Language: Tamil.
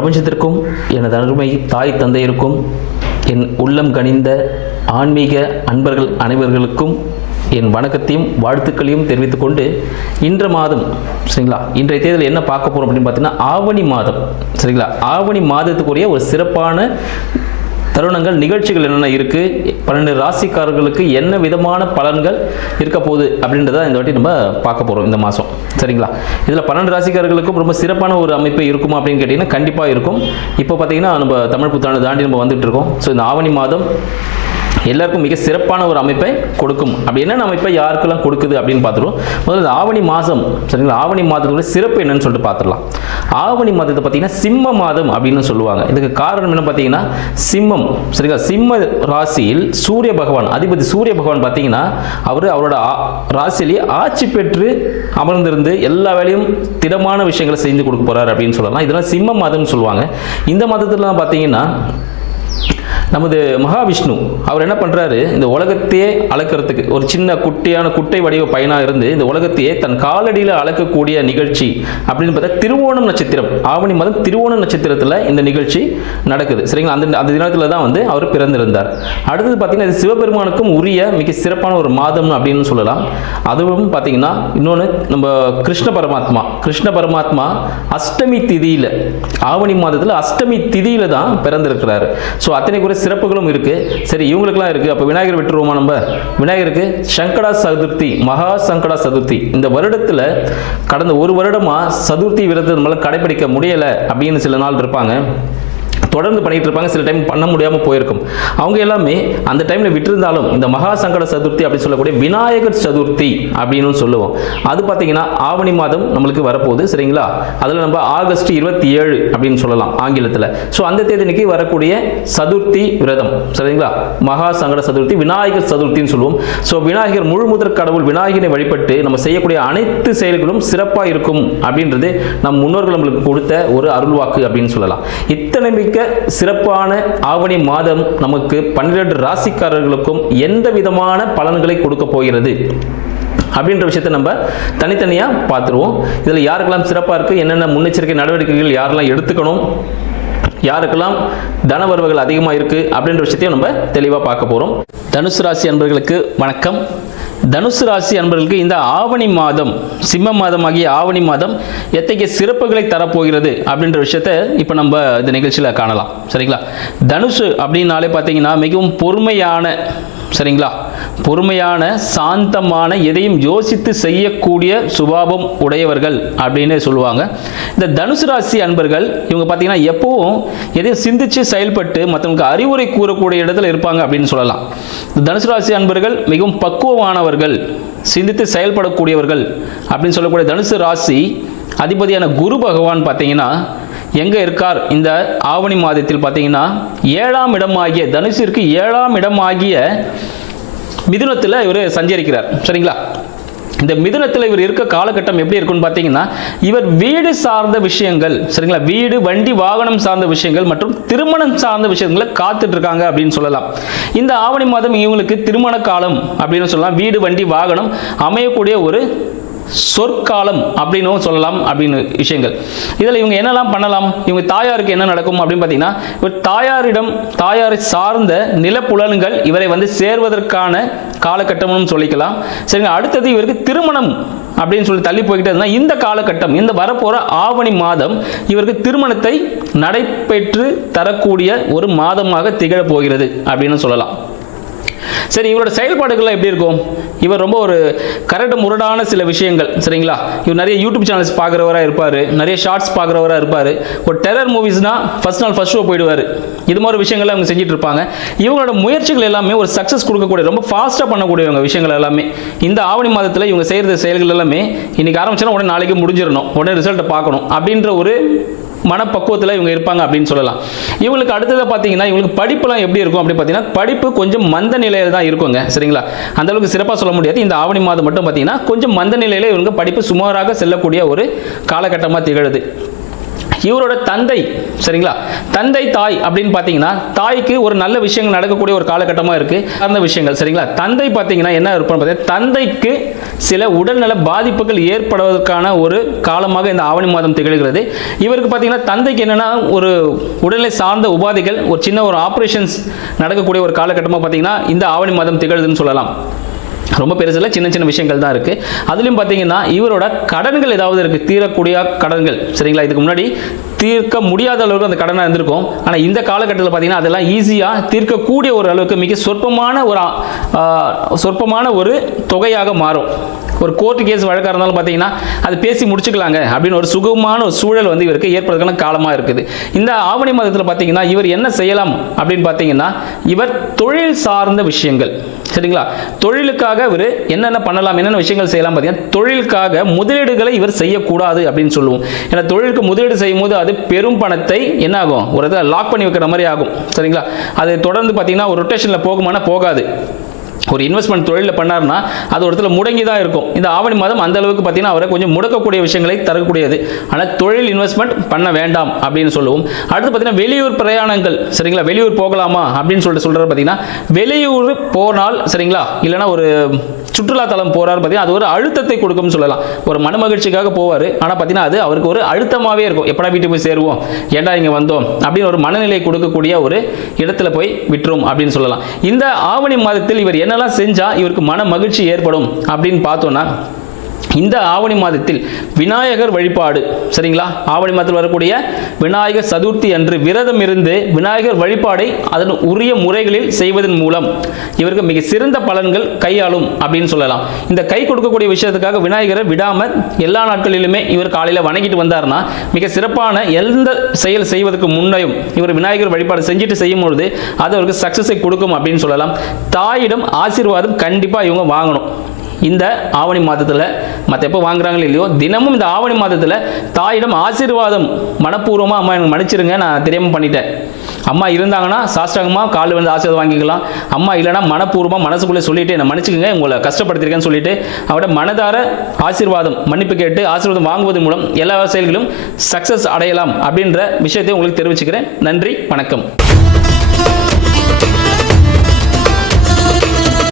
பிரபஞ்சத்திற்கும் எனது அருமை தாய் தந்தையருக்கும் என் உள்ளம் கனிந்த ஆன்மீக அன்பர்கள் அனைவர்களுக்கும் என் வணக்கத்தையும் வாழ்த்துக்களையும் தெரிவித்துக் கொண்டு இன்ற மாதம் சரிங்களா, இன்றைய தேதியில் என்ன பார்க்க போகிறோம் அப்படின்னு பார்த்தீங்கன்னா ஆவணி மாதம் சரிங்களா. ஆவணி மாதத்துக்குரிய ஒரு சிறப்பான தருணங்கள் நிகழ்ச்சிகள் என்னென்ன இருக்குது, 12 ராசிக்காரர்களுக்கு என்ன விதமான பலன்கள் இருக்க போகுது அப்படின்றத இந்த வாட்டி நம்ம பார்க்க போகிறோம் இந்த மாதம் சரிங்களா. இதில் 12 ராசிக்காரர்களுக்கும் ரொம்ப சிறப்பான ஒரு அமைப்பு இருக்குமா அப்படின்னு கேட்டிங்கன்னா கண்டிப்பாக இருக்கும். இப்போ பார்த்தீங்கன்னா நம்ம தமிழ் புத்தாண்டு தாண்டி நம்ம வந்துட்டு இருக்கோம். ஸோ இந்த ஆவணி மாதம் எல்லாருக்கும் மிக சிறப்பான ஒரு அமைப்பை கொடுக்கும். அப்படி என்னென்ன அமைப்பை யாருக்கெல்லாம் கொடுக்குது அப்படின்னு பார்த்துருவோம். முதல்ல இந்த ஆவணி மாதம் சரிங்களா, ஆவணி மாதத்தோட சிறப்பு என்னன்னு சொல்லிட்டு பார்த்துடலாம். ஆவணி மாதத்தை பார்த்தீங்கன்னா சிம்ம மாதம் அப்படின்னு சொல்லுவாங்க. இதுக்கு காரணம் என்ன பார்த்தீங்கன்னா சிம்மம் சரிங்களா, சிம்ம ராசியில் சூரிய பகவான் அதிபதி சூரிய பகவான் பார்த்தீங்கன்னா அவரோட ராசியிலேயே ஆட்சி பெற்று அமர்ந்திருந்து எல்லா வேலையும் திடமான விஷயங்களை செஞ்சு கொடுக்க போறாரு அப்படின்னு சொல்லலாம். இதெல்லாம் சிம்ம மாதம்னு சொல்லுவாங்க. இந்த மாதத்துலாம் பார்த்தீங்கன்னா நமது மகாவிஷ்ணு அவர் என்ன பண்ணுறாரு, இந்த உலகத்தையே அளக்கிறதுக்கு ஒரு சின்ன குட்டை வடிவ பையனாக இருந்து இந்த உலகத்தையே தன் காலடியில் அளக்கக்கூடிய நிகழ்ச்சி அப்படின்னு பார்த்தா திருவோணம் நட்சத்திரம், ஆவணி மாதம் திருவோணம் நட்சத்திரத்தில் இந்த நிகழ்ச்சி நடக்குது சரிங்களா. அந்த தினத்தில் தான் அவர் பிறந்திருந்தார். அடுத்தது பார்த்தீங்கன்னா இது சிவபெருமானுக்கும் உரிய மிக சிறப்பான ஒரு மாதம் அப்படின்னு சொல்லலாம். அதுவும் பார்த்தீங்கன்னா இன்னொன்று நம்ம கிருஷ்ண பரமாத்மா அஷ்டமி திதியில் ஆவணி மாதத்தில் அஷ்டமி திதியில் தான் பிறந்திருக்கிறாரு. ஸோ அத்தனை கூட சிறப்புகளும் இருக்கு. சரி, இவங்களுக்குலாம் இருக்கு. அப்போ விநாயகர் விட்டுருவோமா நம்ம? விநாயகருக்கு சங்கடா சதுர்த்தி, மகா சங்கடா சதுர்த்தி இந்த வருடத்தில் கடந்த ஒரு வருடமா சதுர்த்தி விரதத்தை நம்மளால கடைபிடிக்க முடியல அப்படின்னு சில நாள் இருப்பாங்க, தொடர்ந்து பண்ணிட்டு இருப்பாங்க. சில டைம் பண்ண முடியாமல் போயிருக்கும். அவங்க எல்லாமே அந்த டைமில் விட்டிருந்தாலும் இந்த மகா சங்கட சதுர்த்தி அப்படின்னு சொல்லக்கூடிய விநாயகர் சதுர்த்தி அப்படின்னு சொல்லுவோம். அது பார்த்தீங்கன்னா ஆவணி மாதம் நம்மளுக்கு வரப்போகுது சரிங்களா. அதில் நம்ம ஆகஸ்ட் 27 அப்படின்னு சொல்லலாம் ஆங்கிலத்தில். ஸோ அந்த தேதிக்கு வரக்கூடிய சதுர்த்தி விரதம் சரிங்களா, மகா சங்கட சதுர்த்தி விநாயகர் சதுர்த்தின்னு சொல்லுவோம். ஸோ விநாயகர் முழு முதற் கடவுள் விநாயகரை வழிபட்டு நம்ம செய்யக்கூடிய அனைத்து செயல்களும் சிறப்பாக இருக்கும் அப்படின்றது நம் முன்னோர்கள் நம்மளுக்கு கொடுத்த ஒரு அருள்வாக்கு அப்படின்னு சொல்லலாம். இத்தனை மிக்க சிறப்பான ஆவணி மாதம் நமக்கு 12 ராசிக்காரர்களுக்கும் எந்த விதமான பலன்களை கொடுக்க போகிறது அப்படின்ற விஷயத்தை நம்ம தனித்தனியாக பார்த்துருவோம். இதில் யாருக்கெல்லாம் சிறப்பாக இருக்குது, என்னென்ன முன்னெச்சரிக்கை நடவடிக்கைகள் யாரெல்லாம் எடுத்துக்கணும், யாருக்கெல்லாம் தன வரவுகள் அதிகமாக இருக்குது அப்படின்ற விஷயத்தையும் நம்ம தெளிவாக பார்க்க போகிறோம். தனுசு ராசி அன்பர்களுக்கு வணக்கம். தனுசு ராசி அன்பர்களுக்கு இந்த ஆவணி மாதம், சிம்ம மாதமாகிய ஆவணி மாதம் எத்தகைய சிறப்புகளை தரப்போகிறது அப்படின்ற விஷயத்தை இப்போ நம்ம இந்த நிகழ்ச்சியில் காணலாம் சரிங்களா. தனுசு அப்படின்னாலே பார்த்தீங்கன்னா மிகவும் பொறுமையான சரிங்களா, பொறுமையான சாந்தமான எதையும் யோசித்து செய்யக்கூடிய சுபாவம் உடையவர்கள் அப்படின்னு சொல்லுவாங்க. இந்த தனுசு ராசி அன்பர்கள் இவங்க பார்த்தீங்கன்னா எப்பவும் எதையும் சிந்திச்சு செயல்பட்டு மற்றவங்களுக்கு அறிவுரை கூறக்கூடிய இடத்துல இருப்பாங்க அப்படின்னு சொல்லலாம். இந்த தனுசு ராசி அன்பர்கள் மிகவும் பக்குவமானவர்கள், சிந்தித்து செயல்படக்கூடியவர்கள் அப்படின்னு சொல்லக்கூடிய தனுசு ராசி அதிபதியான குரு பகவான் பார்த்தீங்கன்னா எங்கே இருக்கார் இந்த ஆவணி மாதத்தில் பார்த்தீங்கன்னா 7ஆம் இடமாகிய தனுசிற்கு 7ஆம் இடமாகிய மிதுனத்தில் இவர் சஞ்சரிக்கிறார் சரிங்களா. இந்த மிதுனத்தில் இவர் இருக்க காலகட்டம் எப்படி இருக்குன்னு பார்த்தீங்கன்னா இவர் வீடு சார்ந்த விஷயங்கள் சரிங்களா, வீடு வண்டி வாகனம் சார்ந்த விஷயங்கள் மற்றும் திருமணம் சார்ந்த விஷயங்களை காத்துட்டு இருக்காங்க அப்படின்னு சொல்லலாம். இந்த ஆவணி மாதம் இவங்களுக்கு திருமண காலம் அப்படின்னு சொல்லலாம். வீடு வண்டி வாகனம் அமையக்கூடிய ஒரு சொற்காலம் அப்படின்னு சொல்லலாம் அப்படின்னு விஷயங்கள். இதில் இவங்க என்னெல்லாம் பண்ணலாம், இவங்க தாயாருக்கு என்ன நடக்கும் அப்படின்னு பார்த்தீங்கன்னா இவர் தாயாரை சார்ந்த நிலப்புலன்கள் இவரை சேர்வதற்கான காலகட்டம்னு சொல்லிக்கலாம் சரிங்க. அடுத்தது இவருக்கு திருமணம் அப்படின்னு சொல்லி தள்ளி போய்கிட்டே இருந்தால் இந்த காலகட்டம், இந்த வரப்போற ஆவணி மாதம் இவருக்கு திருமணத்தை நடைபெற்று தரக்கூடிய ஒரு மாதமாக திகழப் போகிறது அப்படின்னு சொல்லலாம். சரி, இவரோட செயல்பாடுகள் எப்படி இருக்கும்? இவர் ரொம்ப ஒரு கரடு முரடான சில விஷயங்கள் சரிங்களா. இவர் நிறைய யூடியூப் சேனல்ஸ் பார்க்குறவராக இருப்பார், நிறைய ஷார்ட்ஸ் பார்க்குறவராக இருப்பார். ஒரு டெரர் மூவிஸ்னா ஃபர்ஸ்ட் நாள் ஃபர்ஸ்ட் ஷோ போயிடுவார். இது மாதிரி விஷயங்கள் அவங்க செஞ்சுட்டு இருப்பாங்க. இவங்களோட முயற்சிகள் எல்லாமே ஒரு சக்ஸஸ் கொடுக்கக்கூடிய ரொம்ப ஃபாஸ்ட்டாக பண்ணக்கூடியவங்க விஷயங்கள் எல்லாமே இந்த ஆவணி மாதத்தில் இவங்க செய்கிற செயல்கள் எல்லாமே இன்னைக்கு ஆரம்பிச்சா உடனே நாளைக்கு முடிஞ்சிடணும், உடனே ரிசல்ட்டை பார்க்கணும் அப்படின்ற ஒரு மனப்பக்குவத்தில் இவங்க இருப்பாங்க அப்படின்னு சொல்லலாம். இவங்களுக்கு அடுத்தது பார்த்தீங்கன்னா இவங்களுக்கு படிப்புலாம் எப்படி இருக்கும் அப்படின்னு பார்த்தீங்கன்னா படிப்பு கொஞ்சம் மந்த நிலையில் தான் இருக்குங்க சரிங்களா. அந்த அளவுக்கு சிறப்பாக சொல்ல முடியாது. இந்த ஆவணி மாதம் மட்டும் பார்த்தீங்கன்னா கொஞ்சம் மந்த நிலையில் இவங்க படிப்பு சுமாராக செல்லக்கூடிய ஒரு காலகட்டமாக திகழுது. இவரோட தந்தை, சரிங்களா, தந்தை தாய் அப்படின்னு பார்த்தீங்கன்னா தாய்க்கு ஒரு நல்ல விஷயங்கள் நடக்கக்கூடிய ஒரு காலகட்டமாக இருக்குது. அந்த விஷயங்கள், சரிங்களா. தந்தை பார்த்தீங்கன்னா என்ன இருப்பான்னு பார்த்தீங்கன்னா தந்தைக்கு சில உடல்நல பாதிப்புகள் ஏற்படுவதற்கான ஒரு காலமாக இந்த ஆவணி மாதம் திகழ்கிறது. இவருக்கு பார்த்தீங்கன்னா தந்தைக்கு என்னன்னா ஒரு உடல்நிலை சார்ந்த உபாதைகள், ஒரு சின்ன ஒரு ஆப்ரேஷன்ஸ் நடக்கக்கூடிய ஒரு காலகட்டமாக பார்த்தீங்கன்னா இந்த ஆவணி மாதம் திகழ்துன்னு சொல்லலாம். ரொம்ப பெருசில் சின்ன சின்ன விஷயங்கள் தான் இருக்குது. அதுலேயும் பார்த்தீங்கன்னா இவரோட கடன்கள் ஏதாவது இருக்குது, தீரக்கூடிய கடன்கள், சரிங்களா. இதுக்கு முன்னாடி தீர்க்க முடியாத அளவுக்கு அந்த கடனாக இருந்திருக்கும். ஆனால் இந்த காலகட்டத்தில் பார்த்தீங்கன்னா அதெல்லாம் ஈஸியாக தீர்க்கக்கூடிய ஒரு அளவுக்கு மிக சொற்பமான ஒரு தொகையாக மாறும். ஒரு கோர்ட்டு கேஸ் வழக்காக இருந்தாலும் பார்த்தீங்கன்னா அது பேசி முடிச்சுக்கலாங்க அப்படின்னு ஒரு சுகமான ஒரு சூழல் வந்து இவருக்கு ஏற்படுறதுக்கான காலமாக இருக்குது. இந்த ஆவணி மாதத்தில் பார்த்தீங்கன்னா இவர் என்ன செய்யலாம் அப்படின்னு பார்த்தீங்கன்னா இவர் தொழில் சார்ந்த விஷயங்கள், சரிங்களா, தொழிலுக்காக இவர் என்னென்ன பண்ணலாம், என்னென்ன விஷயங்கள் செய்யலாம் பார்த்தீங்கன்னா தொழிலுக்காக முதலீடுகளை இவர் செய்யக்கூடாது அப்படின்னு சொல்லுவோம். ஏன்னா தொழிலுக்கு முதலீடு செய்யும் போது அது பெரும் பணத்தை என்ன ஆகும், ஒரு இடத்துல லாக் பண்ணி வைக்கிற மாதிரி ஆகும், சரிங்களா. அது தொடர்ந்து பார்த்தீங்கன்னா ஒரு ரொட்டேஷனில் போகுமானா போகாது. ஒரு இன்வெஸ்ட்மெண்ட் தொழிலில் பண்ணார்னா அது ஒரு இடத்துல முடங்கி தான் இருக்கும். இந்த ஆவணி மாதம் அந்த அளவுக்கு பார்த்தீங்கன்னா அவரை கொஞ்சம் முடக்கக்கூடிய விஷயங்களை தரக்கூடியது. ஆனால் தொழில் இன்வெஸ்ட்மெண்ட் பண்ண வேண்டாம் அப்படின்னு சொல்லுவோம். அடுத்து பார்த்தீங்கன்னா வெளியூர் பிரயாணங்கள், சரிங்களா, வெளியூர் போகலாமா அப்படின்னு சொல்கிறது பார்த்தீங்கன்னா வெளியூர் போனால், சரிங்களா, இல்லைனா ஒரு சுற்றுலாத்தலம் போகிறாரு பார்த்தீங்கன்னா அது ஒரு அழுத்தத்தை கொடுக்கும்னு சொல்லலாம். ஒரு மனமகிழ்ச்சிக்காக போவார், ஆனால் பார்த்தீங்கன்னா அது அவருக்கு ஒரு அழுத்தமாகவே இருக்கும். எப்படா வீட்டுக்கு போய் சேருவோம், ஏண்டா இங்கே வந்தோம் அப்படின்னு ஒரு மனநிலை கொடுக்கக்கூடிய ஒரு இடத்துல போய் விட்டுரும் அப்படின்னு சொல்லலாம். இந்த ஆவணி மாதத்தில் இவர் என்னெல்லாம் செஞ்சா இவருக்கு மன மகிழ்ச்சி ஏற்படும் அப்படின்னு பார்த்தோம்னா இந்த ஆவணி மாதத்தில் விநாயகர் வழிபாடு, சரிங்களா, ஆவணி மாதத்தில் வரக்கூடிய விநாயகர் சதுர்த்தி அன்று விரதம் இருந்து விநாயகர் வழிபாடை அதன் உரிய முறைகளில் செய்வதன் மூலம் இவருக்கு மிக சிறந்த பலன்கள் கையாளும் அப்படின்னு சொல்லலாம். இந்த கை கொடுக்கக்கூடிய விஷயத்துக்காக விநாயகரை விடாமல் எல்லா நாட்களிலுமே இவர் காலையில் வணங்கிட்டு வந்தார்னா மிக சிறப்பான எந்த செயல் செய்வதற்கு முன்னையும் இவர் விநாயகர் வழிபாடு செஞ்சுட்டு செய்யும் பொழுது அது அவருக்கு சக்சஸை கொடுக்கும் அப்படின்னு சொல்லலாம். தாயிடம் ஆசீர்வாதம் கண்டிப்பாக இவங்க வாங்கணும். இந்த ஆவணி மாதத்தில் மற்ற எப்போ வாங்குறாங்களோ இல்லையோ தினமும் இந்த ஆவணி மாதத்தில் தாயிடம் ஆசீர்வாதம் மனப்பூர்வமாக அம்மா எனக்கு மன்னிச்சிருங்க, நான் தெரியாமல் பண்ணிட்டேன். அம்மா இருந்தாங்கன்னா சாஷ்டாங்கமாக காலில் வந்து ஆசீர்வாதம் வாங்கிக்கலாம். அம்மா இல்லைனா மனப்பூர்வமாக மனசுக்குள்ளே சொல்லிட்டு என்னை மன்னிச்சுக்கங்க, உங்களை கஷ்டப்படுத்திருக்கேன்னு சொல்லிட்டு அவட மனதார ஆசீர்வாதம் மன்னிப்பு கேட்டு ஆசீர்வாதம் வாங்குவதன் மூலம் எல்லா செயல்களும் சக்ஸஸ் அடையலாம் அப்படின்ற விஷயத்தை உங்களுக்கு தெரிவிச்சுக்கிறேன். நன்றி, வணக்கம்.